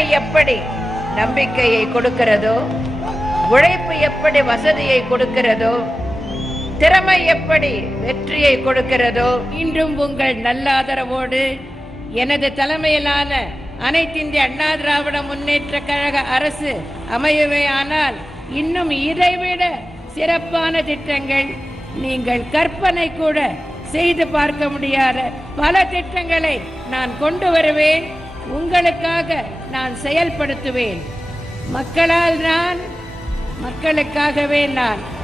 திறமை எப்படி நம்பிக்கையை கொடுக்கிறதோ உழைப்பு எப்படி வசதியை கொடுக்கிறதோ திறமை எப்படி வெற்றியை கொடுக்கிறதோ இன்றும் உங்கள் நல்ல ஆதரவோடு எனது தலைமையிலான அனைத்திந்திய அண்ணா திராவிட முன்னேற்ற கழக அரசு அமையவே ஆனால் இன்னும் இதைவிட சிறப்பான திட்டங்கள் நீங்கள் கற்பனை கூட செய்து பார்க்க முடியாத பல திட்டங்களை நான் கொண்டு வருவேன். உங்களுக்காக நான் செயல்படுத்துவேன். மக்களால் நான் மக்களுக்காகவே நான்.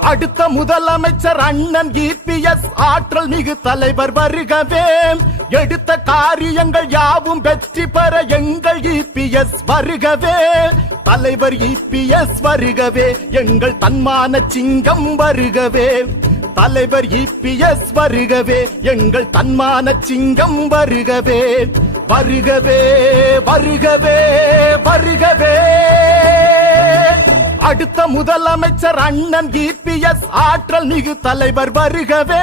அடுத்த முதலமைச்சர் அண்ணன் இபிஎஸ் ஆற்றல் மிகு தலைவர் வருகவே. எடுத்த காரியங்கள் யாவும் வெற்றி பெற எங்கள் இபிஎஸ் வருகவே. தலைவர் இபிஎஸ் வருகவே எங்கள் தன்மான சிங்கம் வருகவே. தலைவர் இபிஎஸ் வருகவே எங்கள் தன்மான சிங்கம் வருகவே. வருகவே வருகவே வருகவே. அடுத்த முதலமைச்சர் அண்ணன் இபிஎஸ் ஆற்றல் மிகு தலைவர் வருகவே.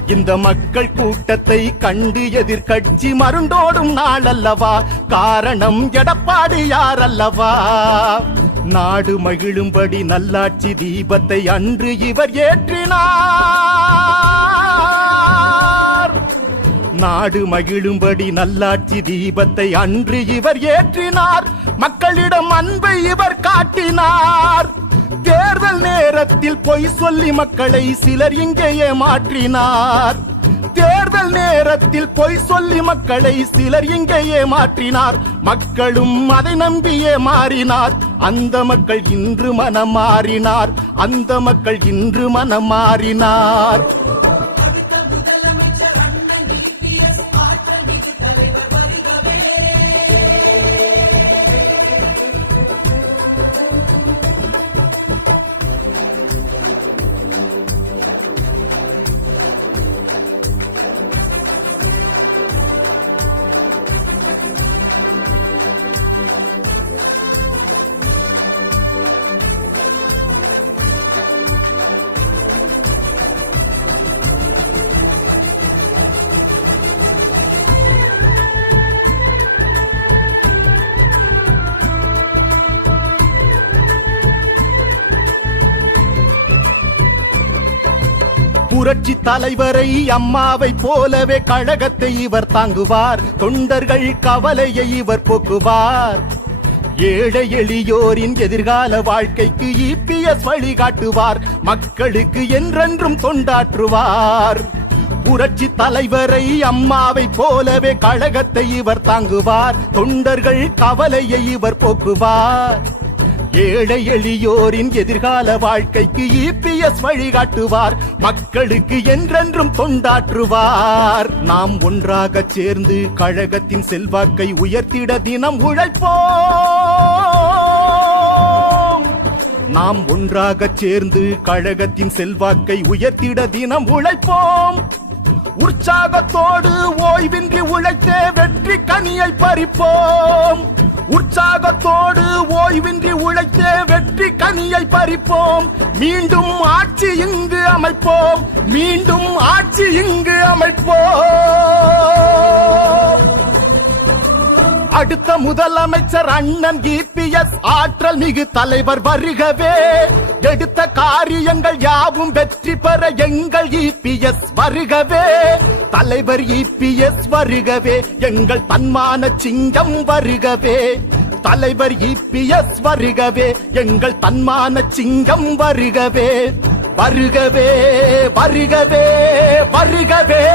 இந்த மக்கள் கூட்டத்தை கண்டு எதிர்கட்சி மருண்டோடும் நாள் அல்லவா காரணம் எடப்பாடி யாரல்லவா? நாடு மகிழும்படி நல்லாட்சி தீபத்தை அன்று இவர் ஏற்றினார். நாடு மகிழும்படி நல்லாட்சி தீபத்தை அன்று இவர் ஏற்றினார். மக்களிடம் அன்பை இவர் காட்டினார். நாட்டில் பொய் சொல்லி மக்களை சிலர் இங்கேயே மாற்றினார். தேர்தல் நேரத்தில் பொய் சொல்லி மக்களை சிலர் இங்கேயே மாற்றினார். மக்களும் அதை நம்பியே மாறினார். அந்த மக்கள் இன்று மனம் மாறினார் அந்த மக்கள் இன்று மனம் மாறினார் புரட்சி தலைவரை அம்மாவை போலவே கழகத்தை இவர் தாங்குவார். தொண்டர்கள் கவலையை இவர் போக்குவார். ஏழை எளியோரின் எதிர்கால வாழ்க்கைக்கு இபிஎஸ் வழிகாட்டுவார். மக்களுக்கு என்றென்றும் தொண்டாற்றுவார். புரட்சி தலைவரை அம்மாவை போலவே கழகத்தை இவர் தாங்குவார். தொண்டர்கள் கவலையை இவர் போக்குவார். ஏழை எளியோரின் எதிர்கால வாழ்க்கைக்கு இபிஎஸ் வழிகாட்டுவார். மக்களுக்கு என்றென்றும் தொண்டாற்றுவார். நாம் ஒன்றாக சேர்ந்து கழகத்தின் செல்வாக்கை உயர்த்திட தினம் உழைப்போம். நாம் ஒன்றாக சேர்ந்து கழகத்தின் செல்வாக்கை உயர்த்திட தினம் உழைப்போம். உற்சாகத்தோடு ஓய்வின்றி உழைத்தே வெற்றி கனியை பறிப்போம். உற்சாகத்தோடு ஓய்வின்றி உழைத்தே வெற்றி கனியை பறிப்போம். மீண்டும் ஆட்சி இங்கு அமைப்போம். மீண்டும் ஆட்சி இங்கு அமைப்போம். அடுத்த முதலமைச்சர் அண்ணன் இபிஎஸ் ஆற்றல் மிகு தலைவர் வருகவே. எடுத்த காரியங்கள் யாவும் வெற்றி பெற எங்கள் இபிஎஸ் வருகவே. தலைவர் இபிஎஸ் வருகவே எங்கள் தன்மான சிங்கம் வருகவே. தலைவர் இபிஎஸ் வருகவே எங்கள் தன்மான சிங்கம் வருகவே. வருகவே வருகவே வருகவே.